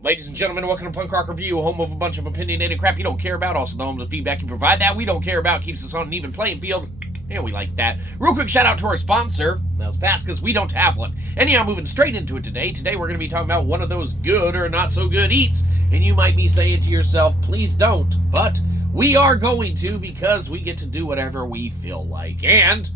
Ladies and gentlemen, welcome to Punk Rock Review, home of a bunch of opinionated crap you don't care about, also the home of the feedback you provide that we don't care about, keeps us on an even playing field, and we like that. Real quick shout out to our sponsor. That was fast because we don't have one. Anyhow, moving straight into it today. Today we're going to be talking about one of those good or not so good eats, and you might be saying to yourself, please don't, but we are going to because we get to do whatever we feel like, and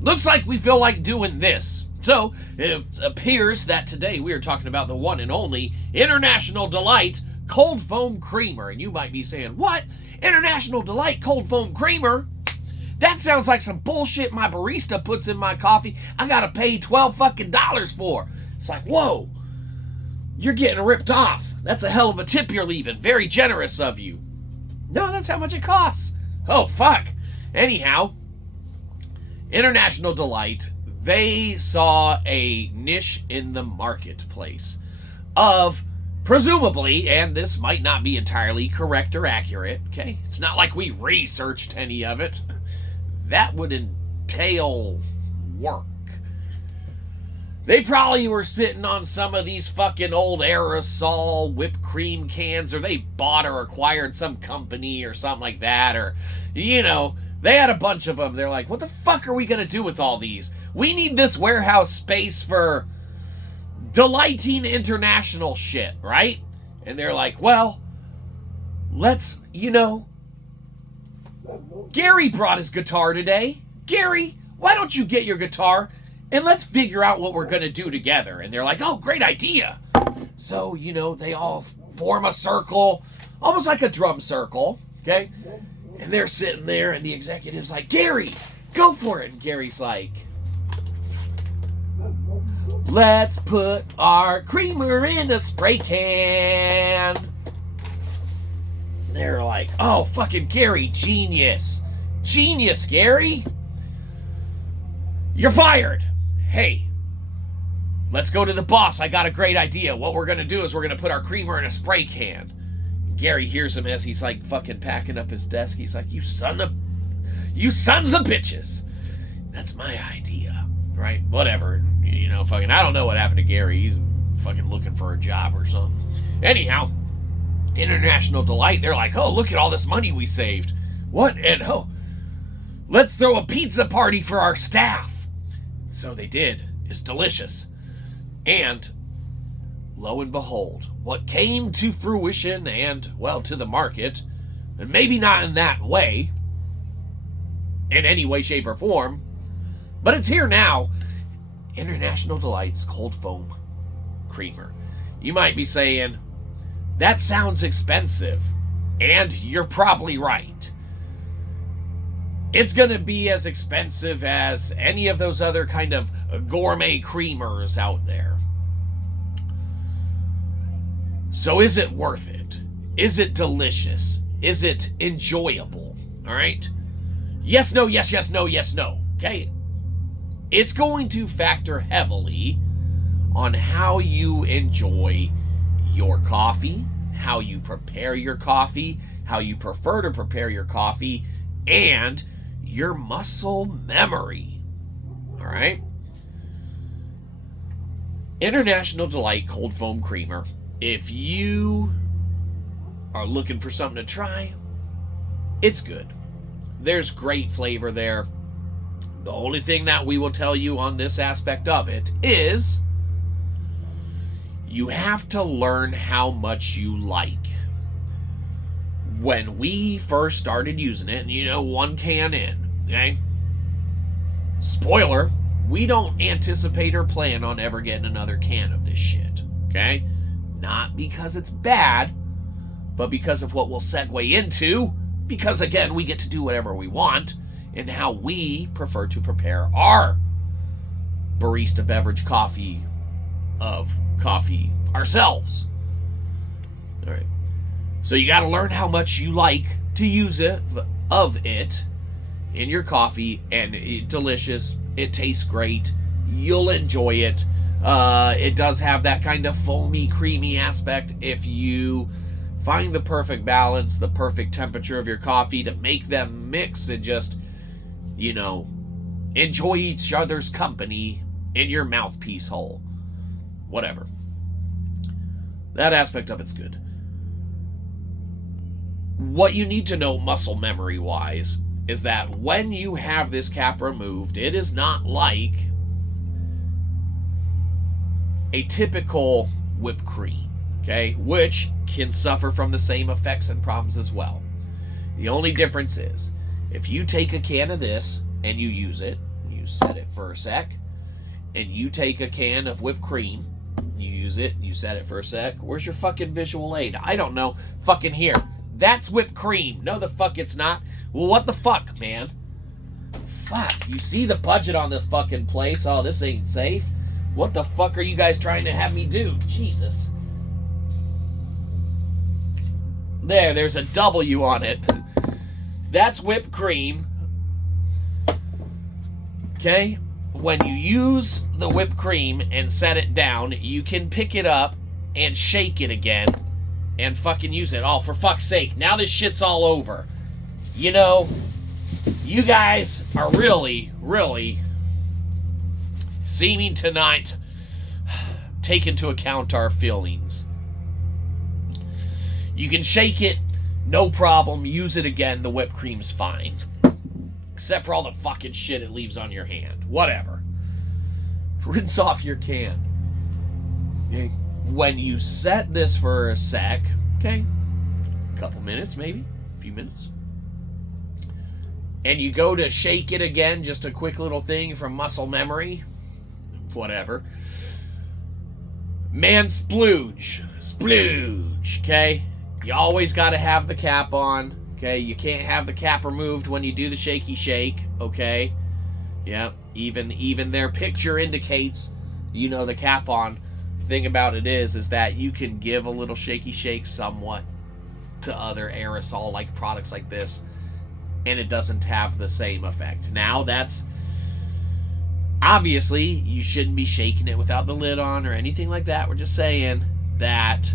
looks like we feel like doing this. So, it appears that today we are talking about the one and only International Delight Cold Foam Creamer. And you might be saying, what? International Delight Cold Foam Creamer? That sounds like some bullshit my barista puts in my coffee I gotta pay $12 fucking for. It's like, whoa, you're getting ripped off. That's a hell of a tip you're leaving. Very generous of you. No, that's how much it costs. Oh, fuck. Anyhow, International Delight, they saw a niche in the marketplace of, presumably, and this might not be entirely correct or accurate, okay? It's not like we researched any of it. That would entail work. They probably were sitting on some of these fucking old aerosol whipped cream cans, or they bought or acquired some company or something like that, or, you know, they had a bunch of them. They're like, what the fuck are we going to do with all these? We need this warehouse space for delighting international shit, right? And they're like, well, let's, Gary brought his guitar today. Gary, why don't you get your guitar and let's figure out what we're going to do together? And they're like, oh, great idea. So, they all form a circle, almost like a drum circle, okay? And they're sitting there, and the executive's like, Gary, go for it. And Gary's like, let's put our creamer in a spray can. And they're like, oh, fucking Gary, genius. Genius, Gary. You're fired. Hey, let's go to the boss. I got a great idea. What we're going to do is we're going to put our creamer in a spray can. Gary hears him as he's like fucking packing up his desk. He's like, you sons of bitches. That's my idea, right? Whatever, fucking, I don't know what happened to Gary. He's fucking looking for a job or something. Anyhow, International Delight, they're like, oh, look at all this money we saved. What? And oh, let's throw a pizza party for our staff. So they did. It's delicious. And lo and behold, what came to fruition and, well, to the market, and maybe not in that way, in any way, shape, or form, but it's here now, International Delight's Cold Foam Creamer. You might be saying, that sounds expensive, and you're probably right. It's going to be as expensive as any of those other kind of gourmet creamers out there. So is it worth it? Is it delicious? Is it enjoyable? All right? Yes, no, yes, yes, no, yes, no. Okay? It's going to factor heavily on how you enjoy your coffee, how you prepare your coffee, how you prefer to prepare your coffee, and your muscle memory. All right? International Delight Cold Foam Creamer. If you are looking for something to try, it's good. There's great flavor there. The only thing that we will tell you on this aspect of it is you have to learn how much you like. When we first started using it, and one can in, okay? Spoiler, we don't anticipate or plan on ever getting another can of this shit, okay? Not because it's bad, but because of what we'll segue into, because again, we get to do whatever we want and how we prefer to prepare our barista beverage coffee ourselves. All right. So you got to learn how much you like to use it in your coffee, and it's delicious. It tastes great. You'll enjoy it. It does have that kind of foamy, creamy aspect. If you find the perfect balance, the perfect temperature of your coffee to make them mix and just, enjoy each other's company in your mouthpiece hole. Whatever. That aspect of it's good. What you need to know muscle memory wise is that when you have this cap removed, it is not like a typical whipped cream, okay, which can suffer from the same effects and problems as well. The only difference is if you take a can of this and you use it, you set it for a sec, and you take a can of whipped cream, you use it, you set it for a sec. Where's your fucking visual aid? I don't know. Fucking here. That's whipped cream. No, the fuck it's not. Well, what the fuck, man? Fuck. You see the budget on this fucking place? Oh, this ain't safe. What the fuck are you guys trying to have me do? Jesus. There's a W on it. That's whipped cream. Okay? When you use the whipped cream and set it down, you can pick it up and shake it again and fucking use it. Oh, for fuck's sake. Now this shit's all over. You know, you guys are really, really seeming to not take into account our feelings. You can shake it, no problem. Use it again. The whipped cream's fine. Except for all the fucking shit it leaves on your hand. Whatever. Rinse off your can. Okay. When you set this for a sec, okay, a couple minutes maybe, a few minutes, and you go to shake it again, just a quick little thing from muscle memory, whatever. Man, splooge, okay? You always got to have the cap on, okay? You can't have the cap removed when you do the shaky shake, okay? Yeah, even their picture indicates, you know, the cap on. Thing about it is that you can give a little shaky shake somewhat to other aerosol like products like this, and it doesn't have the same effect. Now, that's obviously you shouldn't be shaking it without the lid on or anything like that. We're just saying that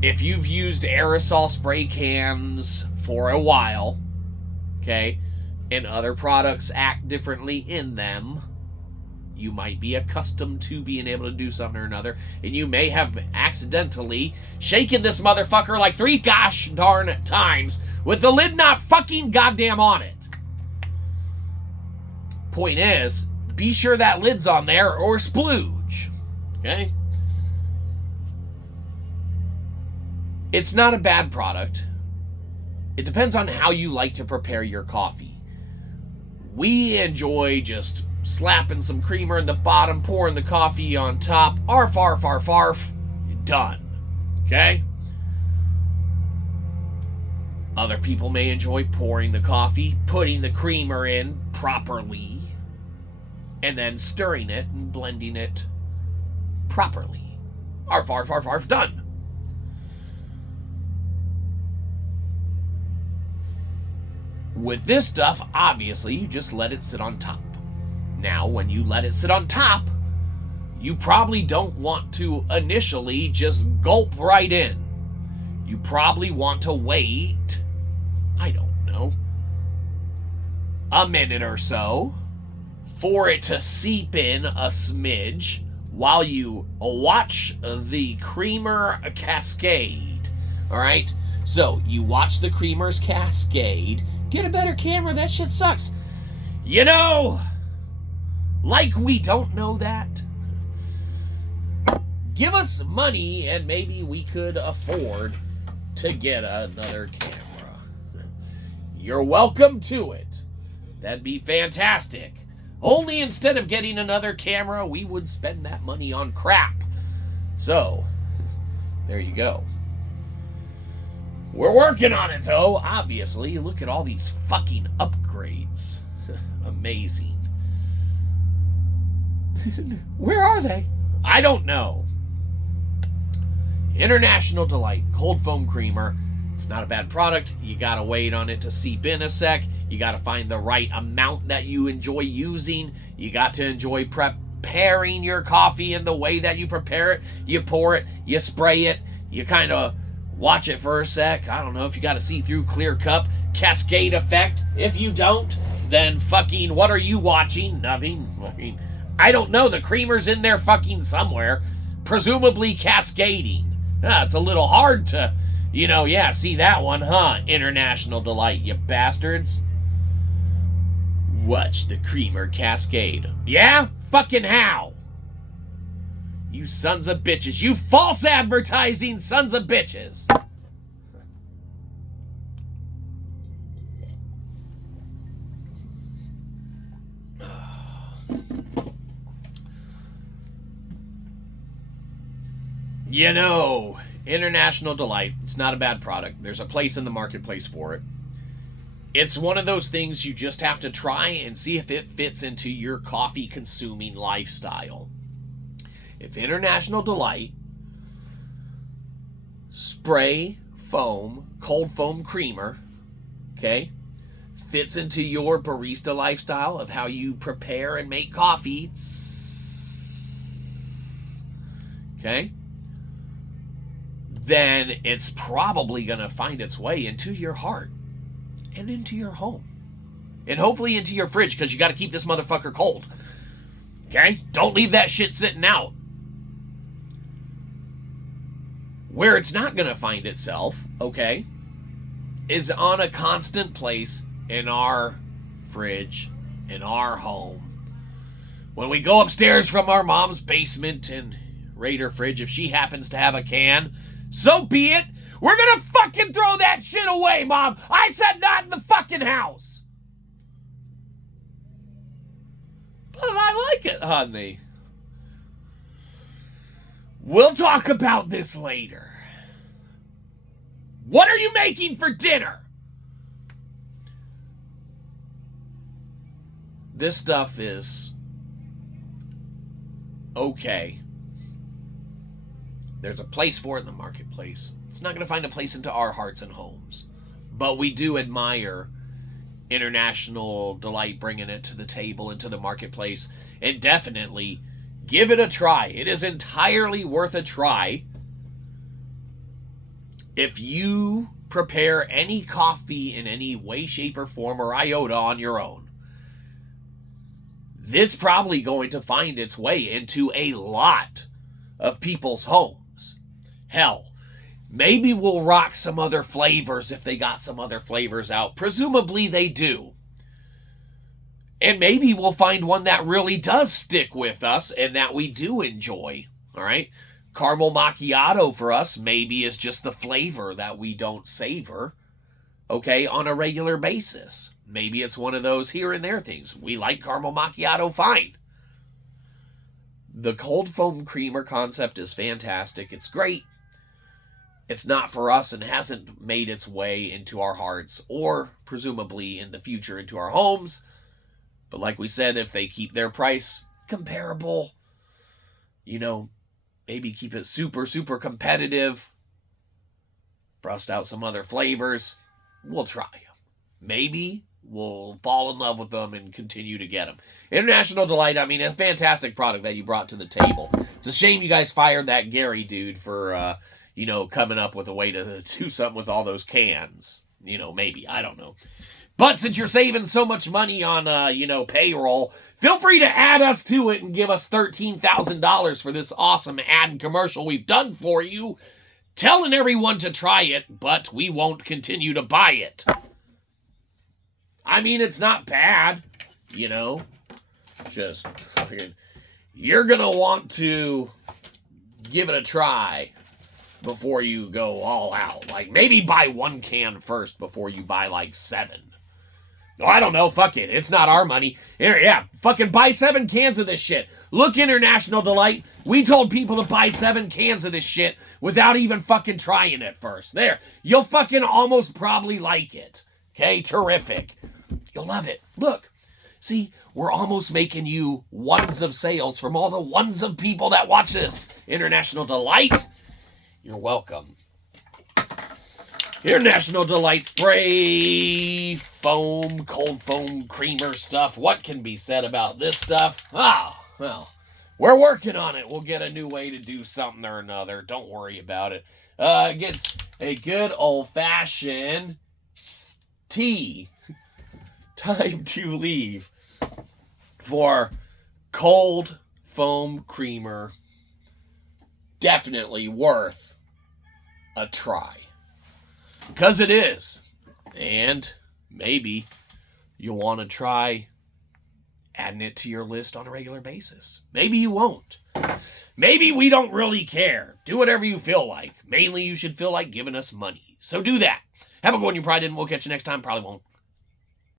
if you've used aerosol spray cans for a while, okay, and other products act differently in them, you might be accustomed to being able to do something or another, and you may have accidentally shaken this motherfucker like 3 gosh darn times with the lid not fucking goddamn on it. Point is, be sure that lid's on there or splooge. Okay? It's not a bad product. It depends on how you like to prepare your coffee. We enjoy just slapping some creamer in the bottom, pouring the coffee on top. Arf, arf, arf, arf. Done. Okay? Other people may enjoy pouring the coffee, putting the creamer in properly, and then stirring it and blending it properly. Arf, arf, arf, arf. Done. With this stuff, obviously, you just let it sit on top. Now, when you let it sit on top, you probably don't want to initially just gulp right in. You probably want to wait, I don't know, a minute or so for it to seep in a smidge while you watch the creamer cascade. All right? So, you watch the creamers cascade. Get a better camera. That shit sucks. You know, like we don't know that. Give us money and maybe we could afford to get another camera. You're welcome to it. That'd be fantastic. Only instead of getting another camera, we would spend that money on crap. So, there you go. We're working on it, though, obviously. Look at all these fucking upgrades. Amazing. Where are they? I don't know. International Delight Cold Foam Creamer. It's not a bad product. You gotta wait on it to seep in a sec. You gotta find the right amount that you enjoy using. You got to enjoy preparing your coffee in the way that you prepare it. You pour it, you spray it, you kind of watch it for a sec. I don't know if you got a see-through clear cup cascade effect. If you don't, then fucking what are you watching? Nothing. I mean, I don't know. The creamer's in there fucking somewhere. presumably cascading. It's a little hard to, see that one, huh? International Delight, you bastards. Watch the creamer cascade. Yeah? Fucking how? You sons of bitches. You false advertising sons of bitches. International Delight, it's not a bad product. There's a place in the marketplace for it. It's one of those things you just have to try and see if it fits into your coffee consuming lifestyle. If International Delight spray foam, cold foam creamer, okay, fits into your barista lifestyle of how you prepare and make coffee, okay, then it's probably going to find its way into your heart and into your home. And hopefully into your fridge, because you got to keep this motherfucker cold. Okay? Don't leave that shit sitting out. Where it's not going to find itself, okay, is on a constant place in our fridge, in our home. When we go upstairs from our mom's basement and raid her fridge, if she happens to have a can, so be it. We're gonna fucking throw that shit away, Mom. I said not in the fucking house. But I like it, honey. We'll talk about this later. What are you making for dinner? This stuff is okay. There's a place for it in the marketplace. It's not going to find a place into our hearts and homes. But we do admire International Delight bringing it to the table, into the marketplace, and definitely give it a try. It is entirely worth a try. If you prepare any coffee in any way, shape, or form or iota on your own, it's probably going to find its way into a lot of people's homes. Hell, maybe we'll rock some other flavors if they got some other flavors out. Presumably they do. And maybe we'll find one that really does stick with us and that we do enjoy. All right? Caramel macchiato for us maybe is just the flavor that we don't savor, okay, on a regular basis. Maybe it's one of those here and there things. We like caramel macchiato, fine. The cold foam creamer concept is fantastic. It's great. It's not for us and hasn't made its way into our hearts or presumably in the future into our homes. But like we said, if they keep their price comparable, maybe keep it super, super competitive, bust out some other flavors, we'll try them. Maybe we'll fall in love with them and continue to get them. International Delight, a fantastic product that you brought to the table. It's a shame you guys fired that Gary dude for, coming up with a way to do something with all those cans. Maybe, I don't know. But since you're saving so much money on, payroll, feel free to add us to it and give us $13,000 for this awesome ad and commercial we've done for you, telling everyone to try it, but we won't continue to buy it. It's not bad, just, you're gonna want to give it a try before you go all out. Like, maybe buy one can first before you buy, 7. No, I don't know. Fuck it. It's not our money. Yeah, fucking buy 7 cans of this shit. Look, International Delight, we told people to buy 7 cans of this shit without even fucking trying it first. There. You'll fucking almost probably like it. Okay? Terrific. You'll love it. Look. See, we're almost making you ones of sales from all the ones of people that watch this. International Delight, you're welcome. International Delight spray, foam, cold foam, creamer stuff. What can be said about this stuff? Oh, well, we're working on it. We'll get a new way to do something or another. Don't worry about it. It gets a good old-fashioned tea. Time to leave for cold foam creamer definitely worth a try. Because it is. And maybe you'll want to try adding it to your list on a regular basis. Maybe you won't. Maybe we don't really care. Do whatever you feel like. Mainly, you should feel like giving us money. So do that. Have a good one, you probably didn't. We'll catch you next time. Probably won't.